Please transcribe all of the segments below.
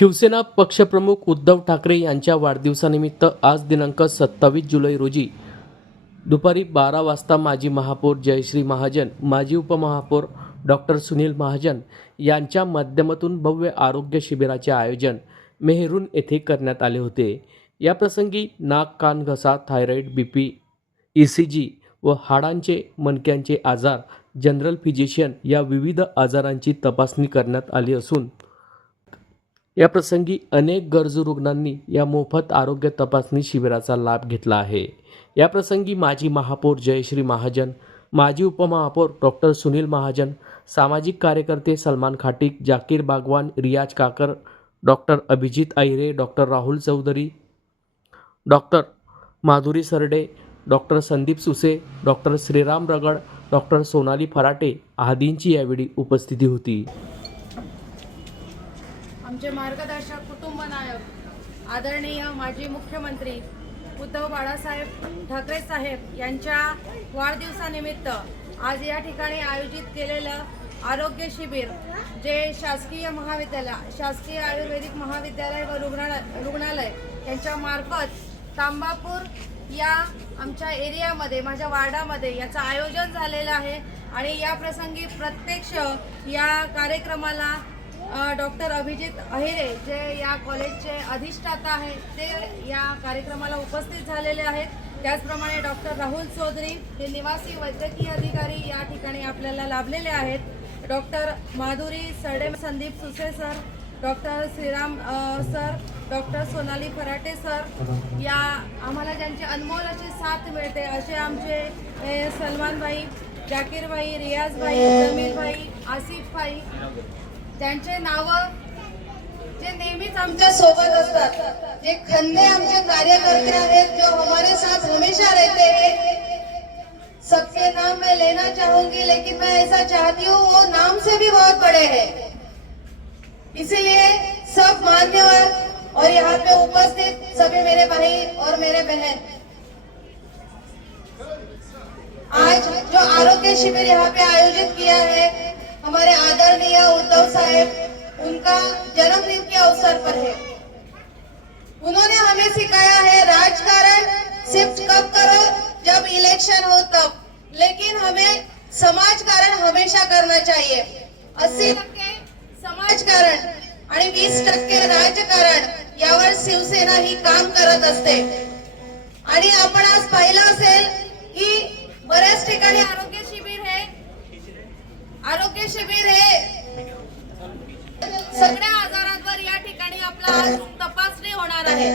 शिवसेना पक्षप्रमुख उद्धव ठाकरे यांच्या वाढदिवसानिमित्त आज दिनांक सत्तावीस जुलै रोजी दुपारी बारा वाजता माजी महापौर जयश्री महाजन माजी उपमहापौर डॉक्टर सुनील महाजन यांच्या माध्यमातून भव्य आरोग्य शिबिराचे आयोजन मेहरून येथे करण्यात आले होते. या प्रसंगी नाक कान घसा thyroid B P E C G व हाडांचे मणक्यांचे आजार जनरल फिजिशियन या विविध आजारांची तपासणी करण्यात आली असून या प्रसंगी अनेक गरजू रुग्णांनी या मोफत आरोग्य तपासणी शिबिराचा लाभ घेतला आहे. या प्रसंगी माजी महापौर जयश्री महाजन माजी उपमहापौर डॉक्टर सुनील महाजन सामाजिक कार्यकर्ते Salman Khatik Jakir Bagwan Riyaz Kakar doctor Abhijit Ahire doctor Rahul Chaudhari doctor Madhuri Sarde doctor Sandeep Suse doctor Shriram Ragad doctor Sonali Farate आदींची यावेळी उपस्थिती होती. आमचे मार्गदर्शक कुटुंबनायक आदरणीय माजी मुख्यमंत्री उद्धव बाळासाहेब ठाकरे साहेब यांच्या वाढदिवसानिमित्त आज या ठिकाणी आयोजित केलेलं आरोग्य शिबिर जे शासकीय महाविद्यालय शासकीय आयुर्वेदिक महाविद्यालय व रुग्णालय रुग्णालय यांच्या मार्फत तांबापूर या आमच्या एरियामध्ये माझ्या वार्डामध्ये याचं आयोजन झालेलं आहे. आणि या प्रसंगी प्रत्यक्ष या कार्यक्रमाला डॉक्टर अभिजित अहिरे जे या कॉलेजचे अधिष्ठाता आहेत ते या कार्यक्रमाला उपस्थित झालेले आहेत. त्याचप्रमाणे डॉक्टर राहुल चौधरी हे निवासी वैद्यकीय अधिकारी या ठिकाणी आपल्याला लाभलेले आहेत. Doctor Madhuri Sarde Sandeep Suse sir doctor Shriram sir doctor Sonali Farate sir. या आम्हाला ज्यांची अनमोल अशी साथ मिळते असे आमचे ए, सलमानभाई जाकीरभाई रियाजभाई आसिफ आसिफभाई त्यांचे नावं जे नेहमीच आमच्यासोबत असतात. जे खंदे आमचे कार्यकर्ते आहेत जो हमारे साथ हमेशा रहते हैं. सबके नाम मैं लेना चाहूंगी लेकिन मैं ऐसा चाहती हूँ वो नाम से भी बहुत बड़े हैं। इसीलिए सब मान्यवर और यहाँ पे उपस्थित सभी मेरे भाई और मेरे बहन। आज जो आरोग्य शिविर यहाँ पे आयोजित किया है हमारे आदरणीय उद्धव साहेब उनका जन्मदिन के अवसर पर है। उन्होंने हमें सिखाया है राजकारण सिर्फ कब करो जब इलेक्शन हो तब। लेकिन हमें समाज कारण हमेशा करना चाहिए। अस्सी टक्के समाजकारण आणि वीस टक्के राजकारण यावर शिवसेना ही काम करत असते. आणि आपण आज पाहिलं असेल की बऱ्याच ठिकाणी आरोप आरोग्य शिबिर हे सगळ्या आजारांवर या ठिकाणी आपला आज तपासणी होणार आहे.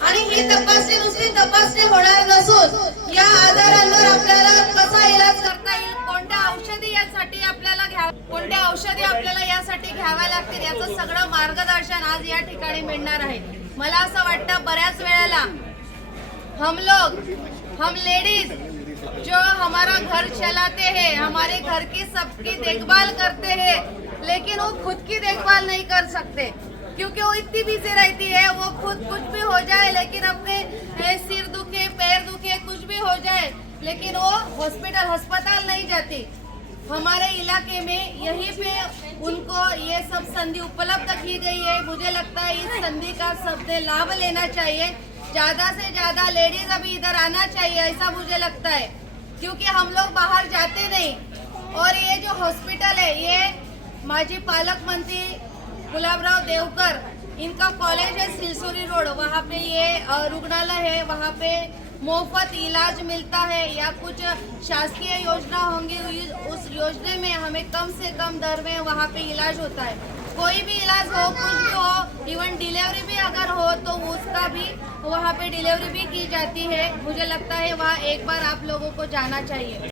आणि ही तपासणी नुसती तपासणी होणार नसून या आजारांवर आपल्याला कसा इलाज करता येईल कोणत्या औषधी यासाठी आपल्याला घ्या कोणत्या औषधी आपल्याला यासाठी घ्याव्या लागतील याचं सगळं मार्गदर्शन आज या ठिकाणी मिळणार आहे. मला असं वाटतं बऱ्याच वेळेला हम लोग हम लेडीज जो हमारा घर चलाते हैं, हमारे घर की सबकी देखभाल करते हैं, लेकिन वो खुद की देखभाल नहीं कर सकते। क्योंकि वो इतनी बिज़ी रहती है, वो खुद कुछ भी हो जाए, लेकिन अपने सिर दुखे, पैर दुखे, कुछ भी हो जाए, लेकिन वो हॉस्पिटल अस्पताल नहीं जाती। हमारे इलाके में यहीं पे उनको ये सब संधि उपलब्ध की गई है। मुझे लगता है इस संधि का सबने लाभ लेना चाहिए। ज़्यादा से ज़्यादा लेडीज़ अभी इधर आना चाहिए, ऐसा मुझे लगता है। क्योंकि हम लोग बाहर जाते नहीं। और ये जो हॉस्पिटल है, ये माजी पालक मंत्री गुलाबराव देवकर, इनका कॉलेज है सिलसुरी रोड। वहाँ पे ये रुग्णालय है, वहाँ पे मुफ़्त इलाज मिलता है या कुछ शासकीय योजना होंगी उस- योजना में हमें कम से कम दर में वहाँ पे इलाज होता है। कोई भी इलाज हो, कुछ भी हो इवन डिलीवरी भी अगर हो तो उसका भी वहाँ पे डिलीवरी भी की जाती है। मुझे लगता है वहाँ एक बार आप लोगों को जाना चाहिए।